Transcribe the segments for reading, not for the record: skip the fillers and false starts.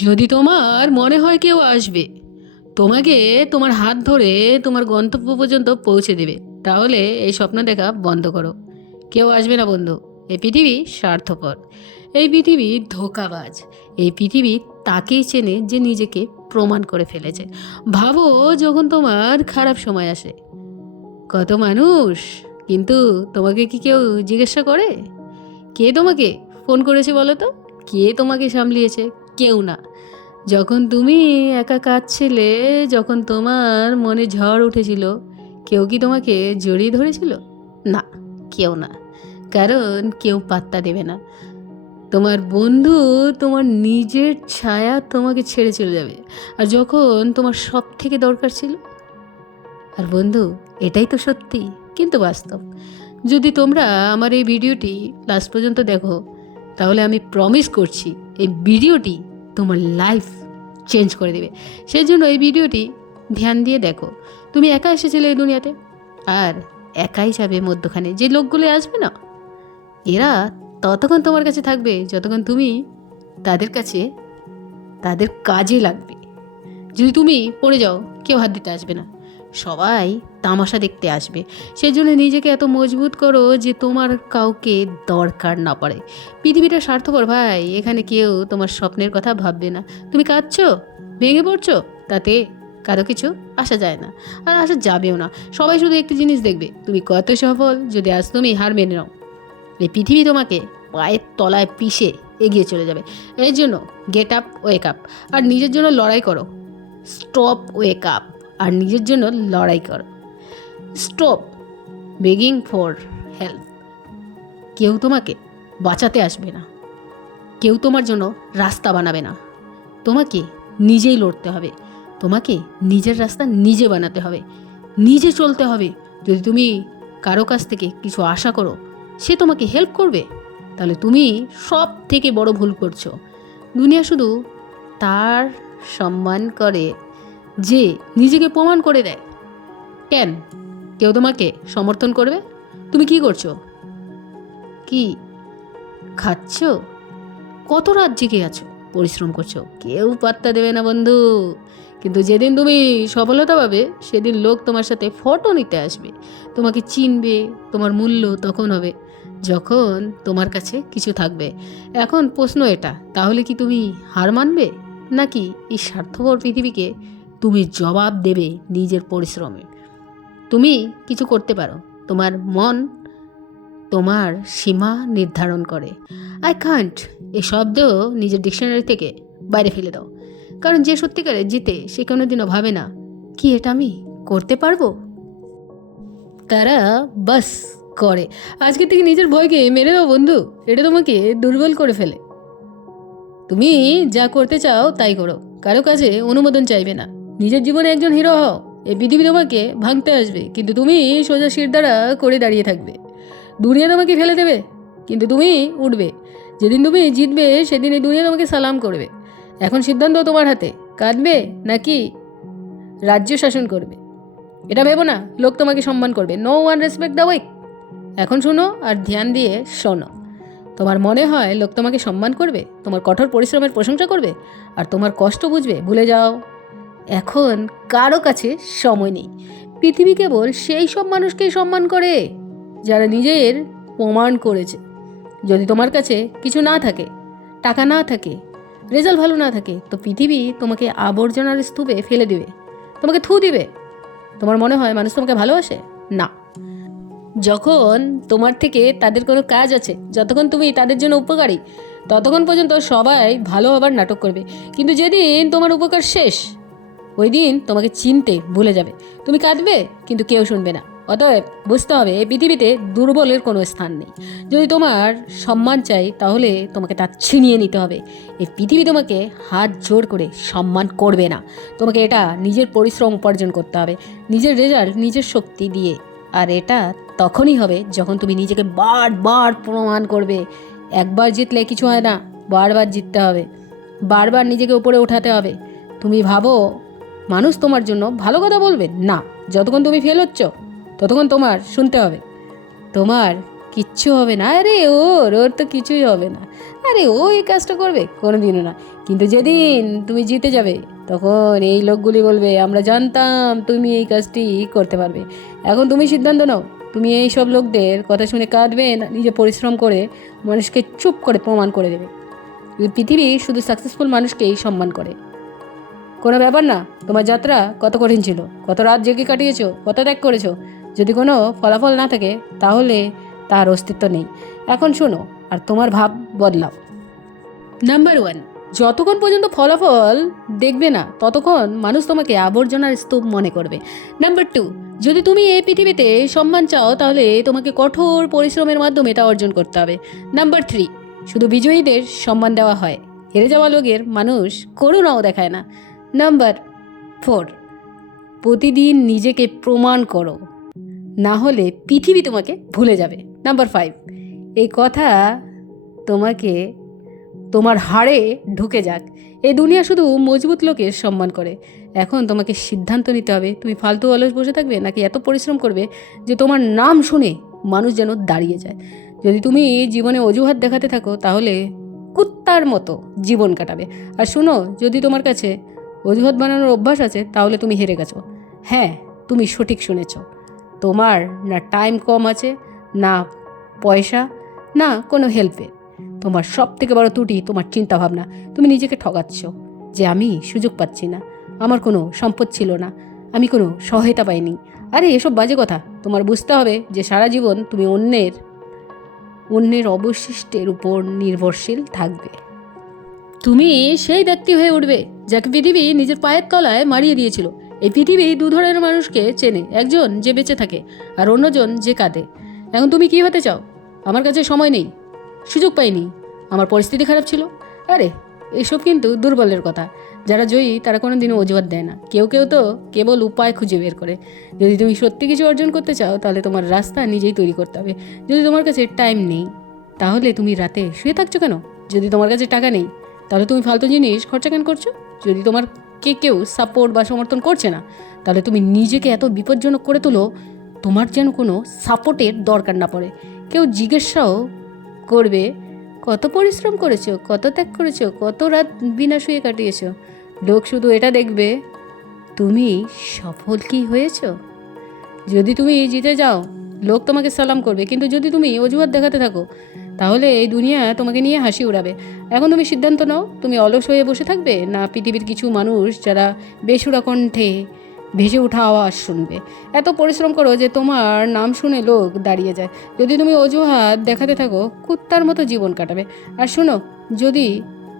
যদি তোমার মনে হয় কেউ আসবে তোমাকে তোমার হাত ধরে তোমার গন্তব্য পর্যন্ত পৌঁছে দেবে, তাহলে এই স্বপ্ন দেখা বন্ধ করো। কেউ আসবে না বন্ধু। এই পৃথিবী স্বার্থপর, এই পৃথিবী ধোঁকাবাজ, এই পৃথিবী তাকেই চেনে যে নিজেকে প্রমাণ করে ফেলেছে। ভাবো, যখন তোমার খারাপ সময় আসে কত মানুষ, কিন্তু তোমাকে কি কেউ জিজ্ঞাসা করে কে তোমাকে ফোন করেছে বলো তো? কে তোমাকে সামলিয়েছে? কেউ না। যখন তুমি একা কাঁদছিলে, যখন তোমার মনে ঝড় উঠেছিল, কেউ কি তোমাকে জড়িয়ে ধরেছিল? না, কেউ না। কারণ কেউ পাত্তা দেবে না। তোমার বন্ধু তোমার নিজের ছায়া তোমাকে ছেড়ে চলে যাবে, আর যখন তোমার সব থেকে দরকার ছিল। আর বন্ধু, এটাই তো সত্যি, কিন্তু বাস্তব। যদি তোমরা আমার এই ভিডিওটি লাস্ট পর্যন্ত দেখো, তাহলে আমি প্রমিস করছি এই ভিডিওটি তোমার লাইফ চেঞ্জ করে দেবে। সেই জন্য এই ভিডিওটি ধ্যান দিয়ে দেখো। তুমি একা এসেছিলে এই দুনিয়াতে, আর একাই যাবে মধ্যখানে। যে লোকগুলো আসবে না, এরা ততক্ষণ তোমার কাছে থাকবে যতক্ষণ তুমি তাদের কাছে, তাদের কাজে লাগবে। যদি তুমি পড়ে যাও, কেউ হাত দিতে আসবে না, সবাই তামাশা দেখতে আসবে। সেই জন্য নিজেকে এত মজবুত করো যে তোমার কাউকে দরকার না পড়ে। পৃথিবীটা স্বার্থপর ভাই, এখানে কেউ তোমার স্বপ্নের কথা ভাববে না। তুমি কাঁদছো, ভেঙে পড়ছো, তাতে কারো কিছু আসা যায় না, আর আসা যাবেও না। সবাই শুধু একটি জিনিস দেখবে, তুমি কত সফল। যদি আজ তুমি হার মেনে নাও, এই পৃথিবী তোমাকে পায়ের তলায় পিষে এগিয়ে চলে যাবে। এর জন্য গেট আপ, ওয়েক আপ, আর নিজের জন্য লড়াই করো। স্টপ, ওয়েক আপ, আর নিজের জন্য লড়াই করো। Stop begging for help. কেউ তোমাকে বাঁচাতে আসবে না, কেউ তোমার জন্য রাস্তা বানাবে না। তোমাকে নিজেই লড়তে হবে, তোমাকে নিজের রাস্তা নিজে বানাতে হবে, নিজে চলতে হবে। যদি তুমি কারো কাছ থেকে কিছু আশা করো সে তোমাকে হেল্প করবে, তাহলে তুমি সব থেকে বড় ভুল করছো। দুনিয়া শুধু তার সম্মান করে যে নিজেকে প্রমাণ করে দেয়। কেন কেউ তোমাকে সমর্থন করবে? তুমি কি করছো? কি খাচ্ছ? কত রাত জেগে আছো, পরিশ্রম করছো, কেউ পাত্তা দেবে না বন্ধু। কিন্তু যেদিন তুমি সফলতা পাবে, সেদিন লোক তোমার সাথে ফটো নিতে আসবে, তোমাকে চিনবে। তোমার মূল্য তখন হবে যখন তোমার কাছে কিছু থাকবে। এখন প্রশ্ন এটা, তাহলে কি তুমি হার মানবে, নাকি এই স্বার্থপর পৃথিবীকে তুমি জবাব দেবে নিজের পরিশ্রমে? তুমি কিছু করতে পারো, তোমার মন তোমার সীমা নির্ধারণ করে। আই কান্ট এই শব্দ নিজের ডিকশনারি থেকে বাইরে ফেলে দাও। কারণ যে সত্যিকারে জিতে, সে কোনোদিনও ভাবে না কি এটা আমি করতে পারবো। তারা বাস করে। আজকে থেকে নিজের ভয়কে মেরে দাও বন্ধু, এটা তোমাকে দুর্বল করে ফেলে। তুমি যা করতে চাও তাই করো, কারো কাছে অনুমোদন চাইবে না। নিজের জীবনে একজন হিরো হও। এই পৃথিবী তোমাকে ভাঙতে আসবে, কিন্তু তুমি সোজা শির দ্বারা করে দাঁড়িয়ে থাকবে। দুনিয়া তোমাকে ফেলে দেবে, কিন্তু তুমি উঠবে। যেদিন তুমি জিতবে, সেদিন এই দুনিয়া তোমাকে সালাম করবে। এখন সিদ্ধান্ত তোমার হাতে, কাঁদবে নাকি রাজ্য শাসন করবে। এটা ভেবো না লোক তোমাকে সম্মান করবে। No one respect the weak. এখন শোনো আর ধ্যান দিয়ে শোনো। তোমার মনে হয় লোক তোমাকে সম্মান করবে, তোমার কঠোর পরিশ্রমের প্রশংসা করবে, আর তোমার কষ্ট বুঝবে? ভুলে যাও, এখন কারো কাছে সময় নেই। পৃথিবী কেবল সেই সব মানুষকেই সম্মান করে যারা নিজের প্রমাণ করেছে। যদি তোমার কাছে কিছু না থাকে, টাকা না থাকে, রেজাল্ট ভালো না থাকে, তো পৃথিবী তোমাকে আবর্জনার স্তূপে ফেলে দেবে, তোমাকে থু দিবে। তোমার মনে হয় মানুষ তোমাকে ভালোবাসে? না। যখন তোমার থেকে তাদের কোনো কাজ আছে, যতক্ষণ তুমি তাদের জন্য উপকারী, ততক্ষণ পর্যন্ত সবাই ভালো হবার নাটক করবে। কিন্তু যেদিন তোমার উপকার শেষ, ওই দিন তোমাকে চিনতে ভুলে যাবে। তুমি কাঁদবে, কিন্তু কেউ শুনবে না। অতএব বুঝতে হবে, এই পৃথিবীতে দুর্বলের কোনো স্থান নেই। যদি তোমার সম্মান চাই, তাহলে তোমাকে তা ছিনিয়ে নিতে হবে। এই পৃথিবী তোমাকে হাত জোর করে সম্মান করবে না। তোমাকে এটা নিজের পরিশ্রম উপার্জন করতে হবে, নিজের রেজাল্ট নিজের শক্তি দিয়ে। আর এটা তখনই হবে যখন তুমি নিজেকে বারবার প্রমাণ করবে। একবার জিতলে কিছু হয় না, বারবার জিততে হবে, বারবার নিজেকে উপরে ওঠাতে হবে। তুমি ভাবো মানুষ তোমার জন্য ভালো কথা বলবে? না। যতক্ষণ তুমি ফেল হচ্ছ, ততক্ষণ তোমার শুনতে হবে। তোমার কিচ্ছু হবে না, আরে ওর ওর তো কিছুই হবে না, আরে ও এই কাজটা করবে, কোনো দিনও না। কিন্তু যেদিন তুমি জিতে যাবে তখন এই লোকগুলি বলবে আমরা জানতাম তুমি এই কাজটি করতে পারবে। এখন তুমি সিদ্ধান্ত নাও, তুমি এই সব লোকদের কথা শুনে কাঁদবে না নিজে পরিশ্রম করে মানুষকে চুপ করে প্রমাণ করে দেবে। এই পৃথিবী শুধু সাকসেসফুল মানুষকেই সম্মান করে। কোনো ব্যাপার না তোমার যাত্রা কত কঠিন ছিল, কত রাত জেগে কাটিয়েছো, কত ত্যাগ করেছো। যদি কোনো ফলাফল না থাকে তাহলে তার অস্তিত্ব নেই। এখন শোনো আর তোমার ভাব বদলাও। নাম্বার 1, যতক্ষণ পর্যন্ত ফলাফল দেখবে না ততক্ষণ মানুষ তোমাকে আবর্জনার স্তূপ মনে করবে। নাম্বার 2, যদি তুমি এই পৃথিবীতে সম্মান চাও তাহলে তোমাকে কঠোর পরিশ্রমের মাধ্যমে তা অর্জন করতে হবে। নাম্বার 3, শুধু বিজয়ীদের সম্মান দেওয়া হয়, হেরে যাওয়া লোকের মানুষ করুণাও দেখায় না। নাম্বার 4, প্রতিদিন নিজেকে প্রমাণ করো, না হলে পৃথিবী তোমাকে ভুলে যাবে। নাম্বার 5, এই কথা তোমাকে তোমার হাড়ে ঢুকে যাক, এই দুনিয়া শুধু মজবুত লোকের সম্মান করে। এখন তোমাকে সিদ্ধান্ত নিতে হবে, তুমি ফালতু অলস বসে থাকবে নাকি এত পরিশ্রম করবে যে তোমার নাম শুনে মানুষ যেন দাঁড়িয়ে যায়। যদি তুমি জীবনে অজুহাত দেখাতে থাকো তাহলে কুত্তার মতো জীবন কাটাবে। আর শুনো, যদি তোমার কাছে অজুহাত বানানোর অভ্যাস আছে তাহলে তুমি হেরে গেছো। হ্যাঁ, তুমি সঠিক শুনেছ। তোমার না টাইম কম আছে, না পয়সা, না কোনো হেল্পের। তোমার সব থেকে বড় ত্রুটি তোমার চিন্তাভাবনা। তুমি নিজেকে ঠকাচ্ছ যে আমি সুযোগ পাচ্ছি না, আমার কোনো সম্পদ ছিল না, আমি কোনো সহায়তা পাইনি। আরে এসব বাজে কথা। তোমার বুঝতে হবে যে সারা জীবন তুমি অন্যের অবশিষ্টের উপর নির্ভরশীল থাকবে। তুমি সেই ব্যক্তি হয়ে উঠবে যাকে পৃথিবী নিজের পায়ের তলায় মারিয়ে দিয়েছিল। এই পৃথিবী দু ধরনের মানুষকে চেনে, একজন যে বেঁচে থাকে আর অন্যজন যে কাঁদে। এখন তুমি কি হতে চাও? আমার কাছে সময় নেই, সুযোগ পাইনি, আমার পরিস্থিতি খারাপ ছিল। আরে এসব কিন্তু দুর্বলের কথা। যারা জয়ী তারা কোনো দিনও অজুহাত দেয় না, কেউ কেউ তো কেবল উপায় খুঁজে বের করে। যদি তুমি সত্যি কিছু অর্জন করতে চাও তাহলে তোমার রাস্তা নিজেই তৈরি করতে হবে। যদি তোমার কাছে টাইম নেই তাহলে তুমি রাতে শুয়ে থাকছো কেন? যদি তোমার কাছে টাকা নেই তাহলে তুমি ফালতু জিনিস খরচা কেন করছো? যদি তোমার কেউ সাপোর্ট বা সমর্থন করছে না তাহলে তুমি নিজেকে এত বিপজ্জনক করে তোলো তোমার যেন কোনো সাপোর্টের দরকার না পড়ে। কেউ জিজ্ঞাসাও করবে কত পরিশ্রম করেছো, কত ত্যাগ করেছো, কত রাত বিনা শুয়ে কাটিয়েছো। লোক শুধু এটা দেখবে তুমি সফল কি হয়েছো। যদি তুমি জিতে যাও লোক তোমাকে সালাম করবে, কিন্তু যদি তুমি অজুহাত দেখাতে থাকো তাহলে এই দুনিয়া তোমাকে নিয়ে হাসি উড়াবে। এখন তুমি সিদ্ধান্ত নাও, তুমি অলস হয়ে বসে থাকবে না পৃথিবীর কিছু মানুষ যারা বেসুরা কণ্ঠে ভেসে ওঠা আওয়াজ শুনবে। এত পরিশ্রম করো যে তোমার নাম শুনে লোক দাঁড়িয়ে যায়। যদি তুমি অজুহাত দেখাতে থাকো কুত্তার মতো জীবন কাটাবে। আর শোনো, যদি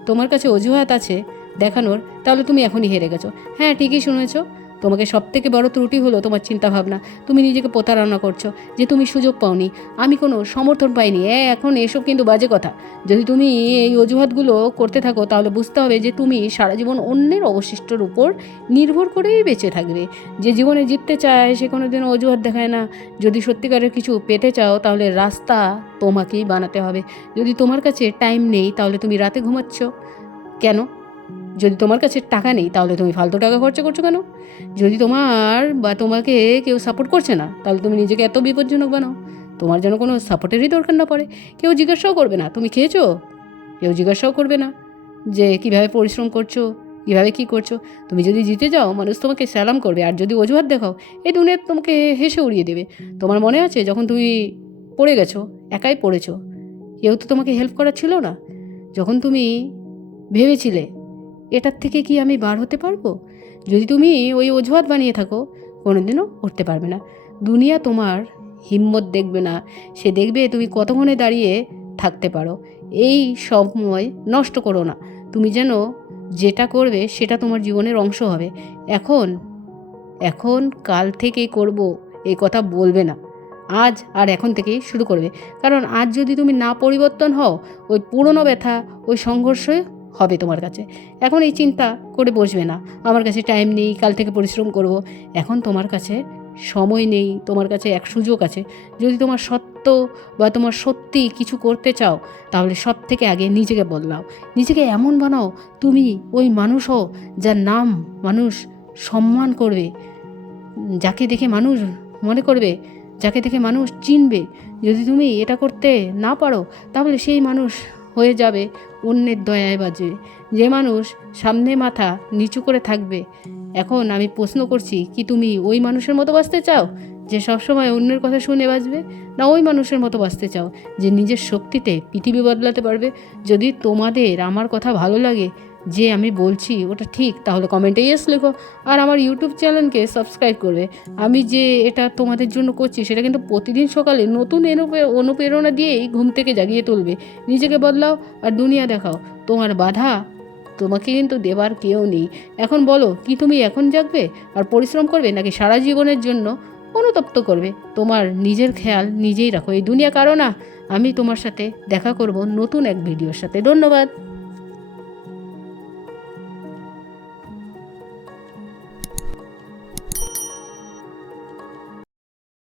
তোমার কাছে অজুহাত আছে দেখানোর তাহলে তুমি এখনই হেরে গেছো। হ্যাঁ, ঠিকই শুনেছো, তোমাকে সবথেকে বড় ত্রুটি হলো তোমার চিন্তাভাবনা। তুমি নিজেকে প্রতারণা করছো যে তুমি সুযোগ পাওনি, আমি কোনো সমর্থন পাইনি। এখন এসব কিন্তু বাজে কথা। যদি তুমি এই অজুহাতগুলো করতে থাকো তাহলে বুঝতে হবে যে তুমি সারা জীবন অন্যের অবশিষ্টের উপর নির্ভর করেই বেঁচে থাকবে। যে জীবনে জিততে চায় সে কোনো দিনও অজুহাত দেখায় না। যদি সত্যিকারের কিছু পেতে চাও তাহলে রাস্তা তোমাকেই বানাতে হবে। যদি তোমার কাছে টাইম নেই তাহলে তুমি রাতে ঘুমাচ্ছ কেন? যদি তোমার কাছে টাকা নেই তাহলে তুমি ফালতু টাকা খরচা করছো কেন? যদি তোমাকে কেউ সাপোর্ট করছে না তাহলে তুমি নিজেকে এত বিপজ্জনক বানাও তোমার যেন কোনো সাপোর্টেরই দরকার না পড়ে। কেউ জিজ্ঞাসাও করবে না তুমি খেয়েছো, কেউ জিজ্ঞাসাও করবে না যে কীভাবে পরিশ্রম করছো, কীভাবে কী করছো। তুমি যদি জিতে যাও মানুষ তোমাকে সালাম করবে, আর যদি অজুহাত দেখাও এই দুনিয়া তোমাকে হেসে উড়িয়ে দেবে। তোমার মনে আছে যখন তুমি পড়ে গেছো, একাই পড়েছো, কেউ তো তোমাকে হেল্প করার ছিল না, যখন তুমি ভেবেছিলে এটার থেকে কি আমি বার হতে পারবো? যদি তুমি ওই অজুহাত বানিয়ে থাকো কোনোদিনও উঠতে পারবে না। দুনিয়া তোমার হিম্মত দেখবে না, সে দেখবে তুমি কতক্ষণে দাঁড়িয়ে থাকতে পারো। এই সময় নষ্ট করো না, তুমি যেন যেটা করবে সেটা তোমার জীবনের অংশ হবে। এখন এখন কাল থেকেই করব এই কথা বলবে না, আজ আর এখন থেকেই শুরু করবে। কারণ আজ যদি তুমি না পরিবর্তন হও ওই পুরনো ব্যথা, ওই সংঘর্ষ হবে তোমার কাছে। এখন এই চিন্তা করে বসবে না আমার কাছে টাইম নেই, কাল থেকে পরিশ্রম করব। এখন তোমার কাছে সময় নেই, তোমার কাছে এক সুযোগ আছে। যদি তোমার তোমার সত্যি কিছু করতে চাও তাহলে সব থেকে আগে নিজেকে বদলাও, নিজেকে এমন বানাও তুমি ওই মানুষ হও যার নাম মানুষ সম্মান করবে, যাকে দেখে মানুষ মনে করবে যাকে দেখে মানুষ চিনবে। যদি তুমি এটা করতে না পারো তাহলে সেই মানুষ হয়ে যাবে অন্যের দয়ায় বাঁচবে, যে মানুষ সামনে মাথা নিচু করে থাকবে। এখন আমি প্রশ্ন করছি, কি তুমি ওই মানুষের মতো বাঁচতে চাও যে সবসময় অন্যের কথা শুনে বাঁচবে, না ওই মানুষের মতো বাঁচতে চাও যে নিজের শক্তিতে পৃথিবী বদলাতে পারবে? যদি তোমাদের আমার কথা ভালো লাগে, যে আমি বলছি ওটা ঠিক, তাহলে কমেন্টে ইয়েস লেখো। আর আমার ইউটিউব চ্যানেলকে সাবস্ক্রাইব করবে। আমি যে এটা তোমাদের জন্য করছি সেটা কিন্তু প্রতিদিন সকালে নতুন অনুপ্রেরণা দিয়েই ঘুম থেকে জাগিয়ে তুলবে। নিজেকে বদলাও আর দুনিয়া দেখাও। তোমার বাধা তোমাকে কিন্তু দেবার কেউ নেই। এখন বলো, কি তুমি এখন জাগবে আর পরিশ্রম করবে, নাকি সারা জীবনের জন্য অনুতপ্ত করবে? তোমার নিজের খেয়াল নিজেই রাখো। এই দুনিয়া কারো না। আমি তোমার সাথে দেখা করব নতুন এক ভিডিওর সাথে। ধন্যবাদ।